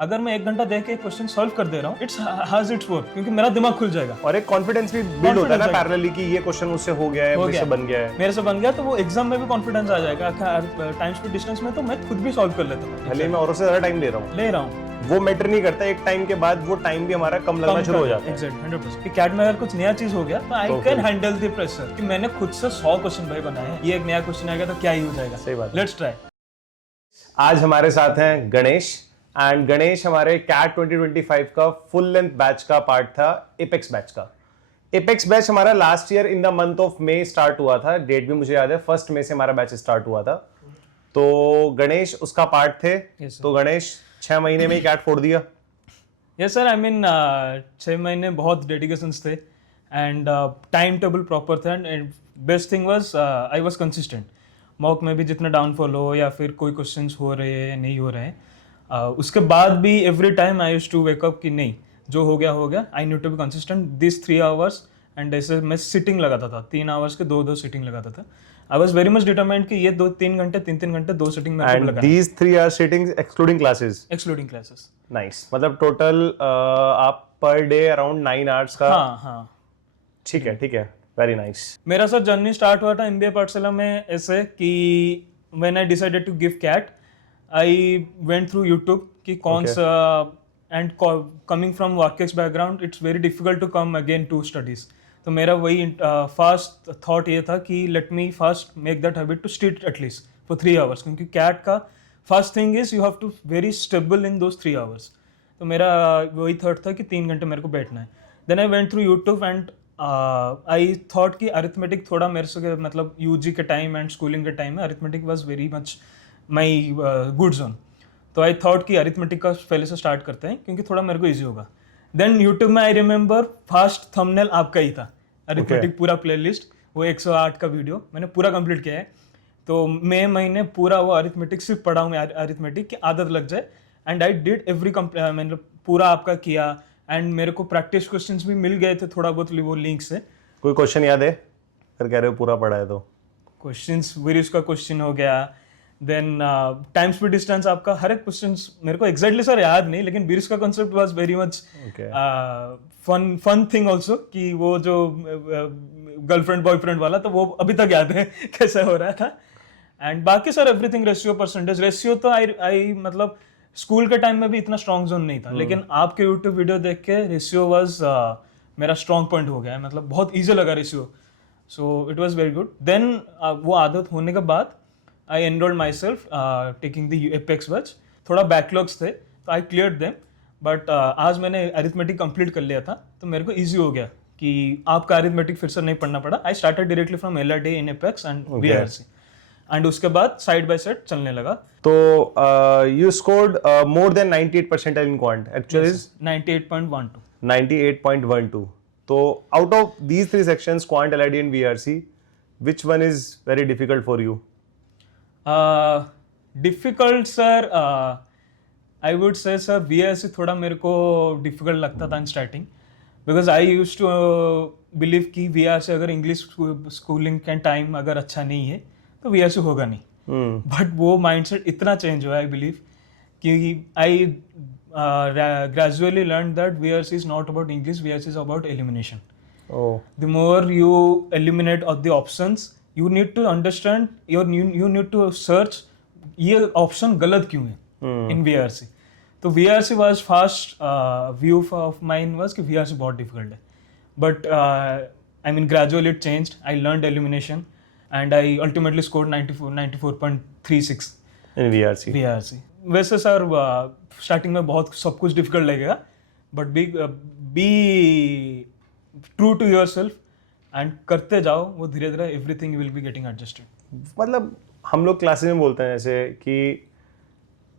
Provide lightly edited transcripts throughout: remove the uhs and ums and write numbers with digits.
अगर मैं 1 घंटा देख के क्वेश्चन सॉल्व कर दे रहा हूँ, इट्स हैज इट्स वर्थ, क्योंकि मेरा दिमाग खुल जाएगा और एक कॉन्फिडेंस भी बिल्ड होता है ना पैरेलली कि ये क्वेश्चन मुझसे हो गया है, मुझसे बन गया है। मेरे से बन गया तो वो एग्जाम में भी कॉन्फिडेंस आ जाएगा। टाइम स्पीड डिस्टेंस में तो मैं खुद भी सॉल्व कर लेता हूँ, भले मैं औरों से ज्यादा टाइम ले रहा हूँ वो मैटर नहीं करता। एक टाइम के बाद वो टाइम भी हमारा कम लगना शुरू हो जाता है। एग्जैक्ट 100%। कि कैट में अगर कुछ नया चीज हो गया तो I can handle the pressure कि मैंने खुद से 100 क्वेश्चन भाई बनाए हैं, ये एक नया क्वेश्चन आएगा तो क्या ही हो जाएगा। सही बात। Let's try. आज हमारे साथ हैं गणेश, एंड गणेश हमारे कैट 2025 का फुल लेंथ बैच का पार्ट था, एपेक्स बैच का। एपेक्स बैच हमारा last year in the month of May start हुआ था, डेट भी मुझे याद है, 1 मई से हमारा बैच स्टार्ट हुआ था। तो गणेश उसका पार्ट थे। तो गणेश 6 महीने में ही कैट फोड़ दिया। यस सर, आई मीन 6 महीने बहुत डेडिकेशन थे एंड टाइम टेबल प्रॉपर था and best thing was I was consistent. Mock में भी जितना डाउनफॉल हो या फिर कोई क्वेश्चंस हो रहे हैं या नहीं हो रहे हैं, उसके बाद भी every time I used to wake up कि नहीं, जो हो गया, I need to be consistent this 3 hours. And ऐसे मैं सिटिंग लगाता था, 3 आवर्स के 2 सिटिंग लगाता था। I was very much determined कि ये 3 घंटे 2 सिटिंग में लगाना। And these 3 hour sittings excluding classes. Excluding classes. Nice. मतलब टोटल आप पर डे अराउंड 9 आवर्स का। हाँ ठीक है, वेरी नाइस। मेरा सर जर्नी स्टार्ट हुआ था एमबीए पाठशाला में ऐसे कि when I decided to give CAT, I went through YouTube कि कौन सा, एंड कमिंग फ्रॉम वाक्यक्स background it's very difficult to come again to studies. तो मेरा वही फर्स्ट थॉट ये था कि let me first make that habit to sit at least for 3 hours, क्योंकि कैट का first thing is you have to very stable in those 3 hours. तो मेरा वही थॉट था कि 3 घंटे मेरे को बैठना है। Then I went through YouTube and I thought कि अरिथमेटिक थोड़ा मेरे से, मतलब यूजी के टाइम एंड स्कूलिंग के टाइम में arithmetic was very much my good zone. तो आई थॉट कि अरिथमेटिक का पहले से स्टार्ट करते हैं क्योंकि थोड़ा मेरे को ईजी होगा। देन यूट्यूब में आई रिमेंबर फर्स्ट थंबनेल आपका ही था, अरिथमेटिक पूरा प्लेलिस्ट, वो 108 का वीडियो मैंने पूरा कंप्लीट किया है। तो मई महीने पूरा वो अरिथमेटिक सिर्फ पढ़ा हूँ, मैं अरिथमेटिक की आदत लग जाए। एंड आई डिड एवरी मतलब पूरा आपका किया एंड मेरे को प्रैक्टिस क्वेश्चंस भी मिल गए थे थोड़ा बहुत वो लिंक से। कोई क्वेश्चन याद है? फिर कह रहे हो पूरा पढ़ा है तो क्वेश्चंस, वीरियस का क्वेश्चन हो गया, देन टाइम स्पीड डिस्टेंस आपका हर एक क्वेश्चन मेरे को एग्जैक्टली सर याद नहीं, लेकिन वीरियस का concept was very much fun thing also कि वो जो गर्लफ्रेंड बॉयफ्रेंड वाला, तो वो अभी तक याद है कैसे हो रहा था। एंड बाकी sir everything, ratio, percentage, ratio तो आई मतलब स्कूल के टाइम में भी इतना स्ट्रॉन्ग जोन नहीं था, लेकिन आपके यूट्यूब वीडियो देख के रेशियो वाज मेरा स्ट्रॉन्ग पॉइंट हो गया है, मतलब बहुत ईजी लगा ratio. So it was very good. Then वो आदत होने के बाद I enrolled myself taking the apex batch. थोड़ा बैकलॉग्स थे तो आई क्लियर्ड देम, बट आज मैंने अरिथमेटिक कंप्लीट कर लिया था तो मेरे को ईजी हो गया कि आपका अरिथमेटिक फिर से नहीं पढ़ना पड़ा। I started directly from LRD in apex and VRC, and उसके बाद साइड बाय साइड चलने लगा। तो you scored more than 98 percentile in quant. Actually is 98.12. 98.12. So out of these 3 sections, quant, LID and VRC, which one is very difficult for you? Difficult sir, I would say sir VRC थोड़ा मेरे को difficult लगता था in starting, because I used to believe कि VRC अगर English schooling का time अगर अच्छा नहीं है तो VRC होगा नहीं। बट वो माइंडसेट इतना चेंज हुआ, आई बिलीव, कि I gradually learn that VRC is not about English, VRC is about elimination. The more you eliminate of the options, you need to understand you need to search ये option गलत क्यों है in VRC। तो VRC was first view of mine was कि VRC बहुत difficult है, but I mean gradually it changed, I learned elimination and I ultimately scored 94.36 in VRC. वैसे sir starting में बहुत सब कुछ डिफिकल्ट लगेगा, but be true to yourself and करते जाओ, वो धीरे धीरे everything will be getting adjusted. मतलब हम लोग क्लासेस में बोलते हैं जैसे कि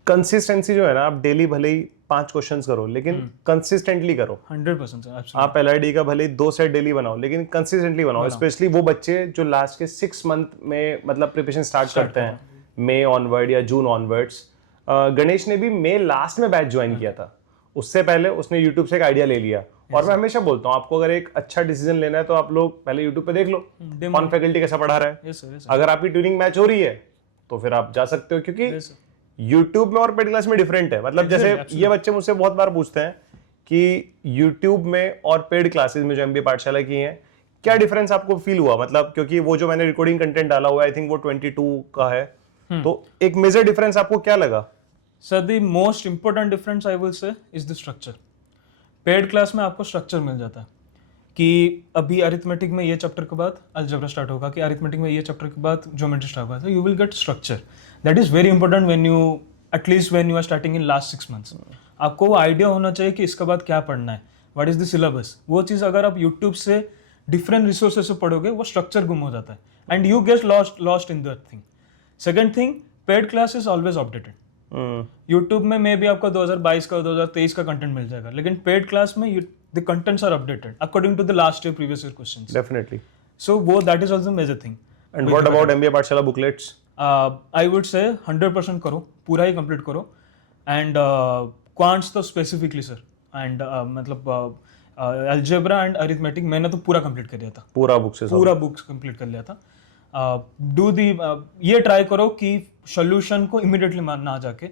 कंसिस्टेंसी जो है ना, आप डेली भले ही 5 क्वेश्चंस करो लेकिन कंसिस्टेंटली करो। 100% सर। आप एलआईडी का भले ही 2 सेट डेली बनाओ लेकिन कंसिस्टेंटली बनाओ। स्पेशली वो बच्चे जो लास्ट के 6 मंथ में मतलब प्रिपरेशन स्टार्ट करते हैं, मई ऑनवर्ड या जून ऑनवर्ड्स। गणेश ने भी मई लास्ट में बैच ज्वाइन किया था, उससे पहले उसने यूट्यूब से एक आइडिया ले लिया। और मैं हमेशा बोलता हूँ, आपको अगर एक अच्छा डिसीजन लेना है तो आप लोग पहले यूट्यूब पे देख लो कौन फैकल्टी कैसा पढ़ा रहा है। अगर आपकी ट्यूनिंग मैच हो रही है तो फिर आप जा सकते हो, क्योंकि यूट्यूब में और पेड क्लास में डिफरेंट है, मतलब जैसे ये बच्चे मुझसे बहुत बार पूछते हैं कि यूट्यूब में और पेड क्लासेस में जो एमबीए पाठशाला की हैं, क्या डिफरेंस आपको फील हुआ? मतलब क्योंकि वो जो मैंने रिकॉर्डिंग कंटेंट डाला हुआ है, आई थिंक वो 22 का है, तो एक मेजर डिफरेंस आपको क्या लगा? Sir the most important difference I will say is the structure. Paid class में आपको स्ट्रक्चर मिल जाता है कि अभी अरिथमेटिक में ये चैप्टर के बाद अलजेब्रा स्टार्ट होगा, कि अरिथमेटिक में ये चैप्टर के बाद ज्योमेट्री स्टार्ट होगा, तो you will get structure. That is very important when you at least when you are starting in last 6 months। आपको वो आइडिया होना चाहिए कि इसके बाद क्या पढ़ना है, व्हाट इज द सिलेबस। वो चीज़ अगर आप यूट्यूब से डिफरेंट रिसोर्सेज से पढ़ोगे, वो स्ट्रक्चर गुम हो जाता है and you get lost in that thing. Second thing, paid class is always updated. YouTube में मे भी आपको 2022 का 2023 का कंटेंट मिल जाएगा, लेकिन पेड क्लास में the contents are updated according to the last year previous year questions. Definitely. So वो that is also major thing. And what about MBA Pathshala booklets? I would say 100% करो, पूरा ही कंप्लीट करो। And quants तो specifically sir, and मतलब algebra and arithmetic मैंने तो पूरा कंप्लीट कर लिया था, पूरा बुक से पूरा बुक्स कंप्लीट कर लिया था। डू दी ये ट्राई करो कि सोल्यूशन को इमीडिएटली ना जाके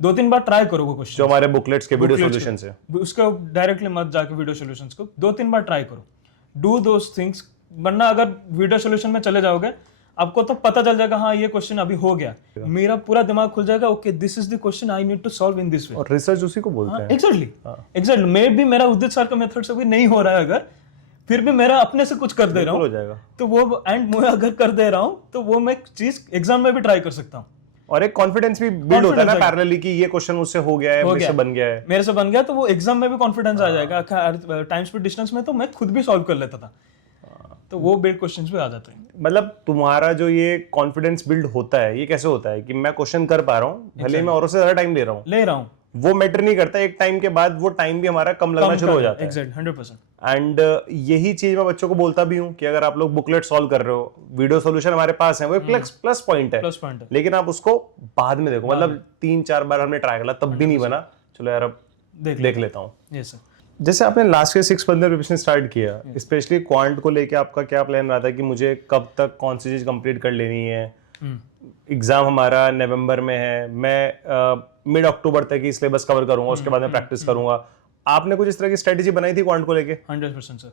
2-3 बार ट्राई करो वो क्वेश्चन जो हमारे बुकलेट्स के वीडियो सॉल्यूशन से, उसको डायरेक्टली मत जाके वीडियो सॉल्यूशंस को 2-3 बार ट्राई करो। डू दोस थिंग्स, वरना अगर वीडियो सॉल्यूशन में चले जाओगे आपको तो पता चल जाएगा हाँ ये क्वेश्चन अभी हो गया, मेरा पूरा दिमाग खुल जाएगा, okay this is the question I need to solve in this way. और रिसर्च उसी को बोलते हैं। एग्जैक्टली मे भी मेरा उदित सर का मेथड से भी नहीं हो रहा है, अगर फिर भी मेरा अपने से कुछ कर दे रहा हूँ हो जाएगा तो वो, एंड मैं अगर कर दे रहा हूँ तो वो मैं चीज एग्जाम में भी ट्राई कर सकता हूँ। और एक कॉन्फिडेंस भी बिल्ड होता है ना पैरेलली कि ये क्वेश्चन मुझसे हो गया है, मेरे से बन गया है, मेरे से बन गया, तो वो एग्जाम में भी कॉन्फिडेंस आ जाएगा। टाइम स्पीड डिस्टेंस में तो मैं खुद भी सॉल्व कर लेता था, तो वो बिल्ड क्वेश्चंस भी आ जाते हैं। मतलब तुम्हारा जो ये कॉन्फिडेंस बिल्ड होता है, ये कैसे होता है कि मैं क्वेश्चन कर पा रहा हूँ, भले ही मैं औरों से ज्यादा टाइम ले रहा हूँ, वो मैटर नहीं करता। एक टाइम के बाद वो टाइम भी हमारा कम लगना शुरू हो जाता है। एग्जैक्ट 100%। एंड यही चीज मैं बच्चों को बोलता भी हूँ कि अगर आप लोग बुकलेट सॉल्व कर रहे हो, वीडियो सॉल्यूशन हमारे पास है, वो एक प्लस पॉइंट है, लेकिन आप उसको बाद में देखो। मतलब 3-4 बार हमने ट्राई करा तब भी नहीं बना, चलो यार अब देख लेता हूँ। जैसे आपने लास्ट के 6 मंथ प्रिपरेशन स्टार्ट किया, स्पेशली क्वांट को लेके आपका क्या प्लान रहा था कि मुझे कब तक कौन सी चीज कंप्लीट कर लेनी है? एग्जाम हमारा नवंबर में है, मैं मिड अक्टूबर तक ही सिलेबस कवर करूंगा, उसके बाद मैं प्रैक्टिस करूंगा। आपने कुछ इस तरह की स्ट्रेटेजी बनाई थी क्वांट को लेके? 100% सर।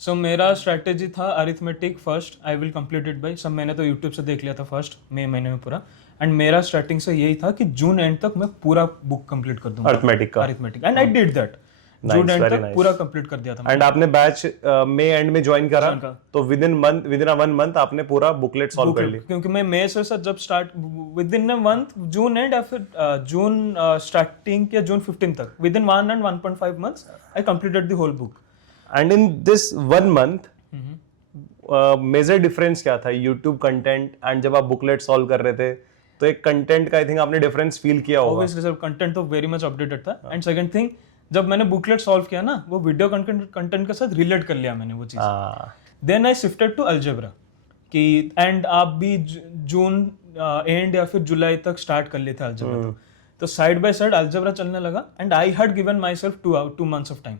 सो मेरा स्ट्रेटेजी था arithmetic first I will complete it by, सब मैंने तो यूट्यूब से देख लिया था फर्स्ट महीने में पूरा, एंड मेरा स्टार्टिंग से यही था कि जून एंड तक मैं पूरा बुक कंप्लीट कर दूंगा arithmetic, and I did that. June and तक पूरा कंप्लीट कर दिया था। एंड आपने बैच मई एंड में ज्वाइन करा, तो विद इन 1 मंथ आपने पूरा बुकलेट सॉल्व कर ली? क्योंकि मैं मई से जब start, within a month, June end या फिर जून स्टार्टिंग के जून 15 तक, within 1 and 1.5 months I completed the whole book. And in this 1 month major difference क्या था यूट्यूब कंटेंट एंड जब आप बुकलेट सॉल्व कर रहे थे, तो एक कंटेंट का आई थिंक आपने डिफरेंस फील किया होगा। ऑब्वियसली सर, कंटेंट तो वेरी मच अपडेटेड था। एंड सेकंड थिंग, जब मैंने बुकलेट सॉल्व किया ना, वो वीडियो कंटेंट के साथ रिलेट कर लिया मैंने वो चीज। Then I shifted to algebra कि, एंड आप भी जून एंड या फिर जुलाई तक स्टार्ट कर लेते अलजेब्रा, तो साइड बाय साइड अलजेब्रा चलने लगा। And I had given my self 2 months of time,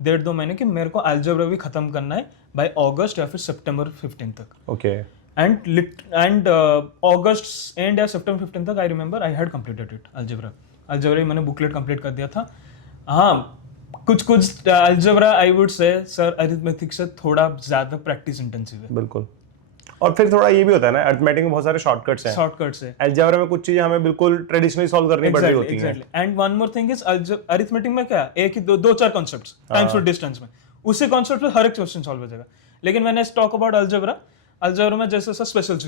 1.5-2 महीने कि मेरे को अलजेब्रा भी खत्म करना है बाय अगस्त या फिर सितंबर 15 तक। ओके। एंड अगस्त एंड या सितंबर 15 तक I remember I had completed it algebra मैंने बुकलेट कंप्लीट कर दिया था। हाँ, कुछ अलजेब्रा आई वुड से सर अरिथमेटिक से थोड़ा ज्यादा प्रैक्टिस इंटेंसिव है। बिल्कुल। और फिर थोड़ा ये भी होता है ना, अरिथमेटिक में बहुत सारे शॉर्टकट्स हैं। अलजेब्रा में कुछ चीजें हमें बिल्कुल ट्रेडिशनली सॉल्व करनी पड़ रही होती हैं। And one more thing is arithmetic में क्या, एक ही 2-4 कॉन्सेप्ट्स टाइम्स और डिस्टेंस में, उसी कॉन्सेप्ट में हर एक क्वेश्चन सॉल्व हो जाएगा। लेकिन मैंने टॉक अबाउट अलजेब्रा में जैसे सर स्पेशल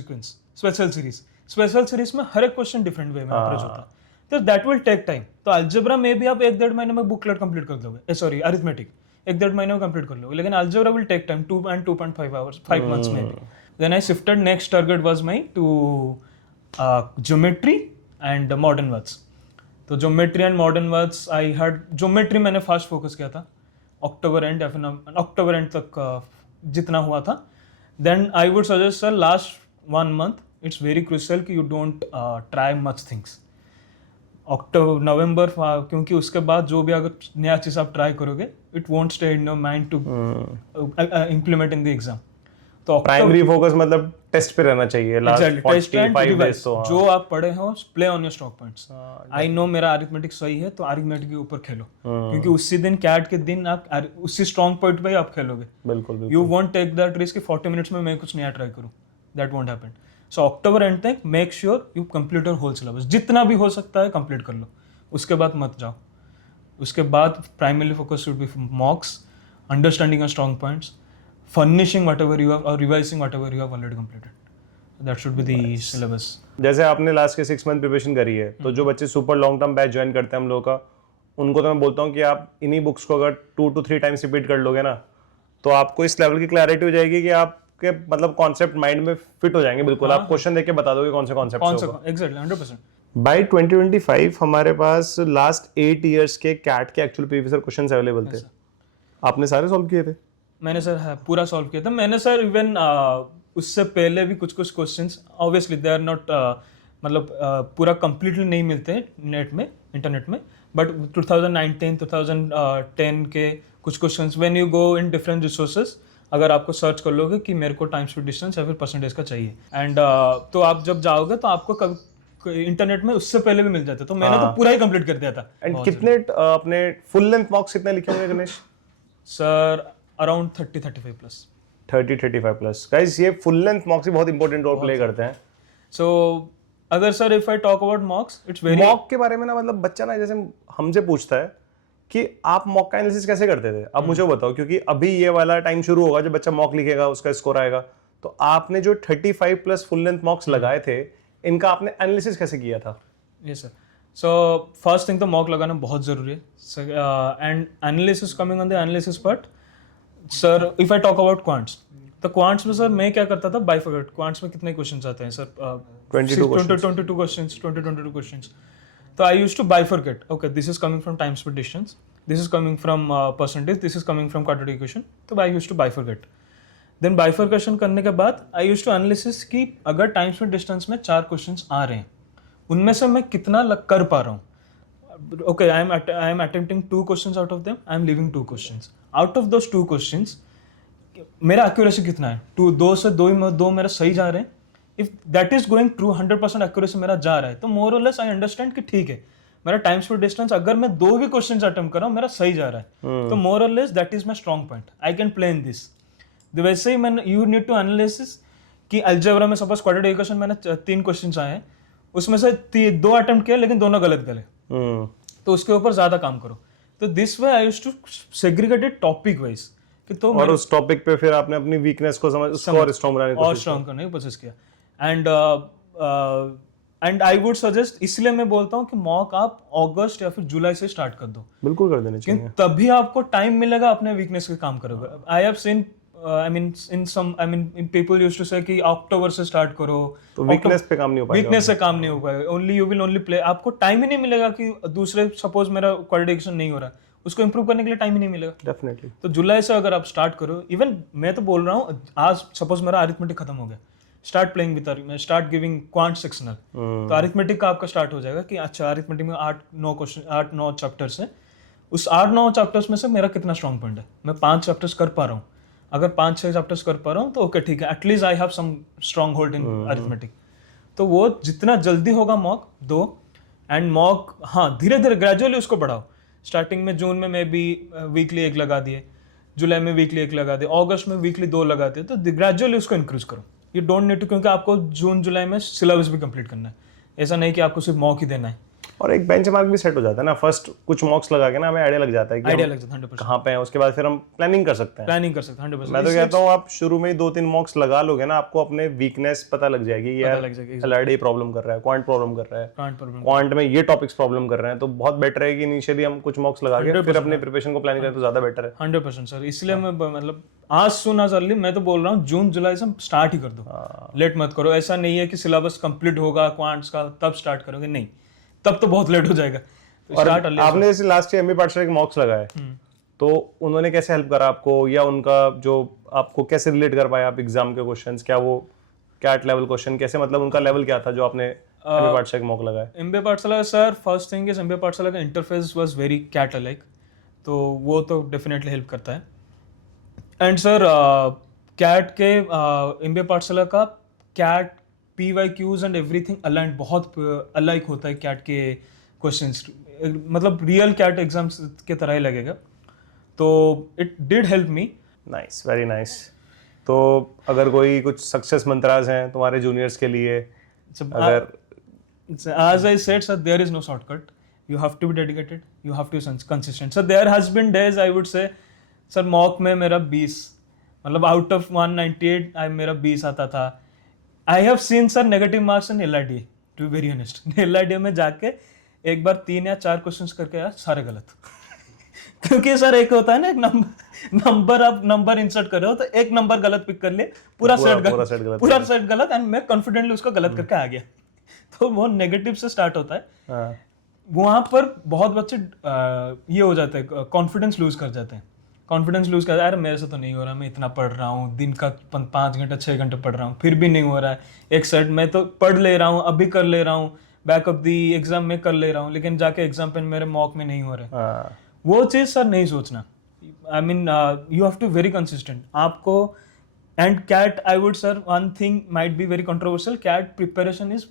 सीरीज में हर एक क्वेश्चन डिफरेंट वे में अप्रोच होता है, तो दैट विल टेक टाइम। तो अलजेब्रा में भी आप 1-1.5 महीने में बुकलेट कंप्लीट कर दोगे, सॉरी अरिथमेटिक 1-1.5 महीने में कंप्लीट कर लोगे, लेकिन algebra will take time 2 and 2.5 hours, 5 months में भी। Then I shifted, next target was my to geometry and modern words. तो geometry and modern words I had, geometry मैंने फास्ट फोकस किया था अक्टूबर एंड या फिर अक्टूबर एंड तक जितना हुआ था। Then I would suggest sir last 1 month it's very crucial कि you don't try much things October November, क्योंकि उसके बाद जो भी अगर नया चीज़ आप ट्राई करोगे it won't stay in your mind to implement in the exam. तो प्राइमरी फोकस मतलब टेस्ट पे रहना चाहिए last Exactly, test and 45 revise. Days तो हाँ। जो आप पढ़े हो play on your stock points. I know मेरा अरिथमेटिक सही है तो अरिथमेटिक के ऊपर खेलो, क्योंकि उसी दिन कैट के दिन आप उसी स्ट्रॉन्ग पॉइंट पे ही आप खेलोगे। बिल्कुल बिल्कुल you won't take that risk 40 minutes में मैं कुछ नया ट्राई करूँ, that won't happen. So October end तक make sure you complete your whole syllabus, जितना भी हो सकता है कंप्लीट कर लो, उसके बाद मत जाओ। उसके बाद primary focus should be मॉक्स, understanding your strong points, furnishing whatever you have or revising whatever you have already completed. That should be the syllabus. जैसे आपने लास्ट के 6 मंथ प्रिपरेशन करी है, तो जो बच्चे super long term batch join करते हैं हम लोगों का, उनको तो मैं बोलता हूँ कि आप इन्हीं बुक्स को अगर 2 to 3 टाइम्स रिपीट कर लोगे ना, तो आपको इस लेवल की क्लैरिटी हो जाएगी कि आपके मतलब कॉन्सेप्ट माइंड में फिट हो जाएंगे बिल्कुल। आप क्वेश्चन देख के बता दोगे कौन से कॉन्सेप्ट। Exactly, 100%. बाय 2025 हमारे पास लास्ट 8 इयर्स के कैट के actual previous year questions available थे। आपने सारे सॉल्व किए थे? मैंने सर पूरा सॉल्व किया था। मैंने सर इवन उससे पहले भी कुछ questions, obviously they are not मतलब पूरा कंप्लीटली नहीं मिलते नेट में, इंटरनेट में, बट 2019 2010 के कुछ questions when you go in different resources, अगर आपको सर्च कर लोगे कि मेरे को टाइम स्पीड डिस्टेंस या फिर परसेंटेज का चाहिए, एंड तो आप जब जाओगे तो आपको इंटरनेट में उससे पहले भी मिल जाता है। तो मैंने तो पूरा ही कंप्लीट कर दिया था। एंड कितने अपने फुल लेंथ मॉक्स कितने लिखे होंगे Ganesh? Sir around 30-35 plus. 30-35 plus. Guys ये फुल लेंथ मॉक्स भी बहुत इंपॉर्टेंट रोल प्ले करते हैं। सो अगर sir if I talk about मॉक्स, it's very mock के बारे में ना, मतलब बच्चा ना जैसे हमसे पूछता है कि आप मॉक का एनालिसिस कैसे करते थे, अब मुझे बताओ, क्योंकि अभी ये वाला टाइम शुरू होगा जब बच्चा मॉक लिखेगा, उसका स्कोर आएगा, तो आपने जो 35 प्लस फुल लेंथ मॉक्स लगाए थे, इनका आपने एनालिसिस कैसे किया था? Yes sir. So first thing तो मॉक लगाना बहुत ज़रूरी है, and analysis, coming on the analysis part, sir if I talk about quants, तो क्वांट्स में सर मैं क्या करता था, बाइफरकेट। क्वांट्स में कितने क्वेश्चंस आते हैं सर? 22 क्वेश्चंस। तो I used to bifurcate, okay this is coming from time speed distance, this is coming from percentage, this is coming from quadratic equation. तो I used to bifurcate. Then bifurcation करने के बाद आई used to analysis कि अगर time speed distance में 4 questions आ रहे हैं, उनमें से मैं कितना कर पा रहा हूँ। Okay, I am attempting 2 questions out of them, I am leaving 2 questions. Out of those 2 questions मेरा एक्यूरेसी कितना है? 2 से 2 मेरा सही जा रहे हैं। If that is going true, 100% accuracy मेरा जा रहा है, तो मोर और लेस आई अंडरस्टैंड कि ठीक है, मेरा टाइम स्पीड डिस्टेंस अगर मैं 2 भी क्वेश्चंस अटेम्प्ट कर रहा हूँ, मेरा सही जा रहा है, तो मोर और less that is my strong point, I can play in this. वैसे ही मैंने यू नीड टू एनालिसिस कि अलजेब्रा में सपोज क्वाड्रेटिक इक्वेशन मैंने 3 क्वेश्चंस आए हैं, उसमें से 2 अटेम्प्ट किए लेकिन दोनों गलत गए, तो उसके ऊपर ज्यादा काम करो। तो this way I used to segregate it topic wise, कि तो और उस टॉपिक पे फिर आपने अपनी वीकनेस को उसको और स्ट्रॉन्ग बनाने की और स्ट्रॉन्ग करने की कोशिश किया। एंड आई वुड सजेस्ट, इसलिए मैं बोलता हूँ कि मॉक आप अगस्त या फिर जुलाई से स्टार्ट कर दो, बिल्कुल कर देना चाहिए, तभी आपको टाइम मिलेगा अपने वीकनेस के काम करोगे। I have seen people used to say कि अक्टूबर से स्टार्ट करो, तो वीकनेस पे काम नहीं हो पाएगा, वीकनेस से काम नहीं हो पाएगा, only you will only play, आपको टाइम ही नहीं मिलेगा कि दूसरे, सपोज मेरा क्वालिफिकेशन नहीं हो रहा है, उसको इंप्रूव करने के लिए टाइम ही नहीं मिलेगा। डेफिनेटली। तो जुलाई से अगर आप स्टार्ट करो, इवन मैं तो बोल रहा हूँ, आज सपोज मेरा अरिथमेटिक खत्म हो गया, start playing with, start giving quant sectional, तो अरिथमेटिक का आपका स्टार्ट हो जाएगा कि अच्छा अरिथमेटिक में 8-9 चैप्टर्स है, उस 8-9 चैप्टर्स में से मेरा कितना स्ट्रॉन्ग पॉइंट है, मैं 5 चैप्टर्स कर पा रहा हूँ, अगर 5-6 चैप्टर्स कर पा रहा हूँ तो ओके ठीक है, at least I have some strong hold in arithmetic. तो वो जितना जल्दी होगा मॉक दो, एंड मॉक हाँ धीरे धीरे ग्रेजुअली उसको बढ़ाओ। स्टार्टिंग में जून में मैं भी वीकली 1 लगा दिए, जुलाई में वीकली 1 लगा दिए, अगस्त में वीकली 2 लगा दिए, तो ग्रेजुअली उसको इंक्रीज करो। यू डोंट नीड टू, क्योंकि आपको जून जुलाई में सिलेबस भी कंप्लीट करना है, ऐसा नहीं कि आपको सिर्फ मॉक ही देना है। और एक बेंचमार्क भी सेट हो जाता है ना, फर्स्ट कुछ मॉक्स लगा के ना हमें आइडिया लग जाता है कि आइडिया लग जाता है 100%, कहाँ पे हैं, उसके बाद फिर हम प्लानिंग कर सकते हैं। 100%। मैं तो कहता हूँ आप शुरू में ही 2-3 मॉक्स लगा लोगे ना, आपको अपने वीकनेस पता लग जाएगी, यार एलआरडी प्रॉब्लम कर रहा है, क्वांट प्रॉब्लम कर रहा है, क्वांट में ये टॉपिक्स प्रॉब्लम कर रहे हैं, तो बहुत बेटर है कि इनिशियली हम कुछ मॉक्स लगा के फिर अपने प्रिपरेशन को प्लान करें तो ज्यादा बेटर है। 100% सर, इसलिए मैं मतलब आज सुन आज अर्ली मैं तो बोल रहा हूँ जून जुलाई से स्टार्ट ही कर दो, लेट मत करो। ऐसा नहीं है कि सिलेबस कंप्लीट होगा क्वांट्स का तब स्टार्ट करोगे, नहीं, तब तो बहुत लेट हो जाएगा। तो और आपने जैसे लास्ट ईयर एमबी पाठशाला के मॉक्स लगाए, तो उन्होंने कैसे हेल्प करा आपको, या उनका जो आपको कैसे रिलेट कर पाया आप एग्जाम के क्वेश्चंस, क्या वो कैट लेवल क्वेश्चन कैसे, मतलब उनका लेवल क्या था जो आपने एमबी पाठशाला के मॉक लगाए? MB Pathshala sir, first thing is MB Pathshala का interface was very CAT alike, तो वो तो डेफिनेटली हेल्प करता है। एंड सर कैट के एमबीए पाठशाला का CAT PYQs and everything aligned बहुत अलाइक होता है कैट के क्वेश्चंस, मतलब रियल कैट एग्जाम्स के तरह ही लगेगा, तो it did help me. Nice, very nice. तो अगर कोई कुछ सक्सेस मंत्रास हैं तुम्हारे जूनियर्स के लिए, अगर as I said, sir, there is no shortcut. You have to be dedicated. You have to be consistent. So there has been days I would say, sir, mock में मेरा 20, मतलब out of 198 मेरा 20 आता था। I have seen sir negative marks in LRDA, to be very honest. LRDA में जाके एक बार 3 या 4 क्वेश्चंस करके यार सारे गलत क्योंकि सर एक होता है ना, एक नंबर आप नंबर इंसर्ट कर रहे हो तो एक नंबर गलत पिक कर ले, पूरा सेट गलत एंड मैं कॉन्फिडेंटली उसको गलत करके आ गया। तो वो नेगेटिव से स्टार्ट होता है। हाँ। वहां पर बहुत बच्चे ये हो जाते हैं, कॉन्फिडेंस लूज कर जाते हैं, कॉन्फिडेंस लूज कर, यार मेरे से तो नहीं हो रहा, मैं इतना पढ़ रहा हूँ, दिन का 5 घंटे 6 घंटे पढ़ रहा हूँ, फिर भी नहीं हो रहा है, एक सेट मैं तो पढ़ ले रहा हूँ, अभी कर ले रहा हूँ, बैकअप दी एग्जाम में कर ले रहा हूँ, लेकिन जाके एग्जाम पे मेरे मॉक में नहीं हो रहा है। वो चीज़ सर नहीं सोचना। I mean you have to very consistent आपको। And CAT I would sir one thing might be very controversial, CAT preparation is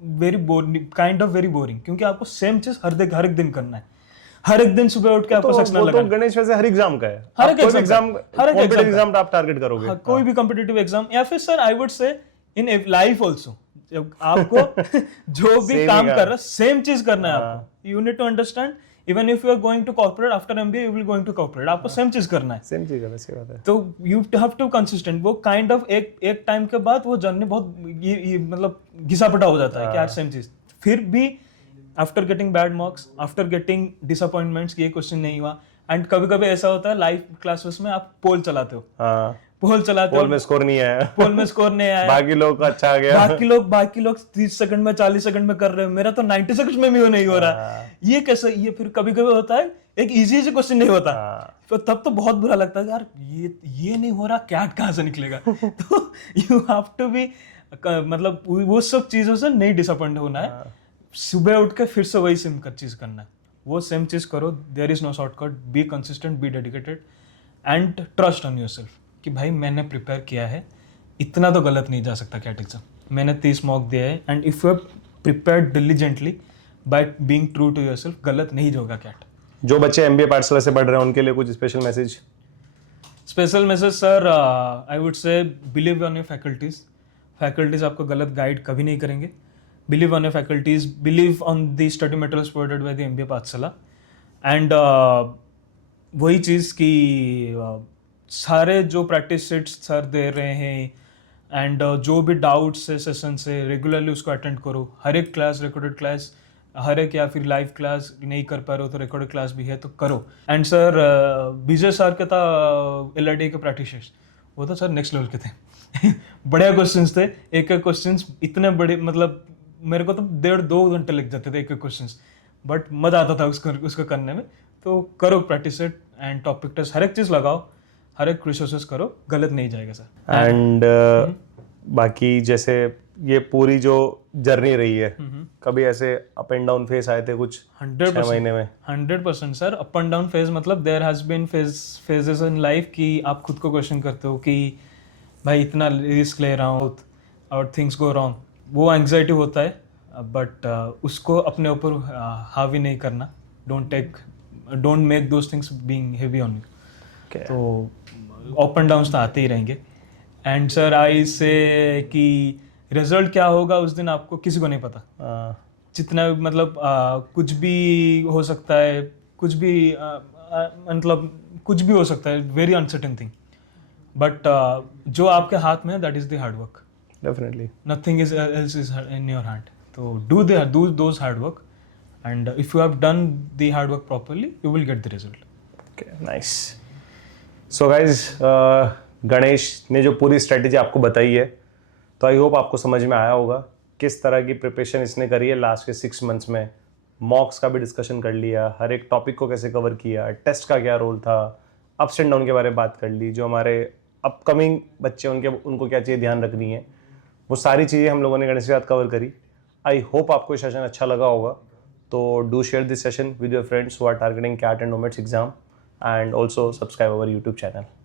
very boring, kind of very boring, क्योंकि आपको सेम चीज हर एक दिन करना है, हर एक दिन सुबह उठ के आपको सेक्शनल लगाना है। तो गणेश वैसे हर एग्जाम का है, हर एक एग्जाम आप टारगेट करोगे, कोई भी कॉम्पिटिटिव एग्जाम, या फिर सर आई वुड से इन लाइफ आल्सो, जब आपको जो भी काम कर रहा है सेम चीज करना है आपको। You need to understand, even if you are going to corporate after MBA, you will going to corporate, आपको सेम चीज करना है, सेम चीज है, सही बात है। तो यू हैव टू कंसिस्टेंट। वो काइंड ऑफ एक टाइम के बाद वो जर्नी बहुत ये मतलब घिसापटा हो जाता है कि यार सेम चीज, फिर भी after getting bad marks, after getting disappointments, ये क्वेश्चन नहीं हुआ, एंड कभी कभी ऐसा होता है लाइव क्लासेस में आप पोल चलाते हो, पोल में स्कोर नहीं आया, बाकी लोग का अच्छा आ गया, बाकी लोग 30 सेकंड में 40 सेकंड में कर रहे हैं, मेरा तो 90 सेकंड में भी नहीं हो रहा, ये कैसे, ये फिर कभी कभी होता है एक इजी क्वेश्चन नहीं होता, तो तब तो बहुत बुरा लगता है यार ये नहीं हो रहा, कैट कहाँ से निकलेगा। तो यू हैव टू बी, मतलब वो सब चीजों से नहीं डिसअपॉइंट होना है, सुबह उठ के फिर से वही सेम चीज करना है, वो सेम चीज करो, there is no shortcut, be consistent, be dedicated and trust on yourself कि भाई मैंने प्रिपेयर किया है, इतना तो गलत नहीं जा सकता कैट एग्जाम, मैंने 30 मॉक दिया है, and if you have prepared diligently by being true to yourself, गलत नहीं होगा कैट। जो बच्चे MBA पाठशाला से पढ़ रहे हैं उनके लिए कुछ special message? Sir I would से बिलीव ऑन योर फैकल्टीज आपको गलत गाइड कभी नहीं करेंगे, believe on your faculties, believe on the study materials provided by the MBA पाठशाला, एंड वही चीज़ कि सारे जो प्रैक्टिस सेट्स सर दे रहे हैं एंड जो भी डाउट्स है सेशन से रेगुलरली उसको अटेंड करो, हर एक क्लास रिकॉर्डेड क्लास, हर एक या फिर लाइव क्लास नहीं कर पा रहे हो तो रिकॉर्डेड क्लास भी है तो करो। एंड सर विजय सर के था LRDA के प्रैक्टिस, वो तो सर नेक्स्ट लेवल के थे बढ़िया क्वेश्चंस थे, एक क्वेश्चंस इतने बड़े, मतलब मेरे को तो 1.5-2 घंटे लग जाते थे एक क्वेश्चंस, बट मजा आता था उसको करने में। तो करो practice set and topic test, हर एक चीज़ लगाओ, हर एक रिसोर्सेस करो, गलत नहीं जाएगा सर। एंड बाकी जैसे ये पूरी जो जर्नी रही है, कभी ऐसे अप एंड डाउन फेज आए थे कुछ 6 महीने में? 100% sir, up and down phase, मतलब there has been phases in life कि आप खुद को क्वेश्चन करते हो कि भाई इतना रिस्क ले रहा हूँ और थिंग्स गो रॉन्ग, वो एंग्जाइटी होता है, बट उसको अपने ऊपर हावी नहीं करना, don't make those things being heavy on you. तो अप एंड डाउन्स तो आते ही रहेंगे, एंड सर आई से कि रिजल्ट क्या होगा उस दिन आपको किसी को नहीं पता, जितना मतलब कुछ भी हो सकता है, कुछ भी मतलब कुछ भी हो सकता है, वेरी अनसर्टेन थिंग, बट जो आपके हाथ में है that is the hard work, definitely nothing is else is in your hand, तो do those hard work, and if you have done the hard work properly you will get the result. Okay, nice. So guys, Ganesh ने जो पूरी strategy आपको बताई है, तो I hope आपको समझ में आया होगा किस तरह की प्रिपरेशन इसने करी है लास्ट के 6 मंथ्स में। मॉक्स का भी डिस्कशन कर लिया, हर एक टॉपिक को कैसे कवर किया, टेस्ट का क्या रोल था, अप्स एंड डाउन के बारे में बात कर ली, जो हमारे अपकमिंग बच्चे उनको क्या चीज़ें ध्यान रखनी है, वो सारी चीज़ें हम लोगों ने गणेश के साथ कवर करी। आई होप आपको सेशन अच्छा लगा होगा, तो do share this session with your friends who are targeting CAT and NOMADS exam, and also subscribe our YouTube channel.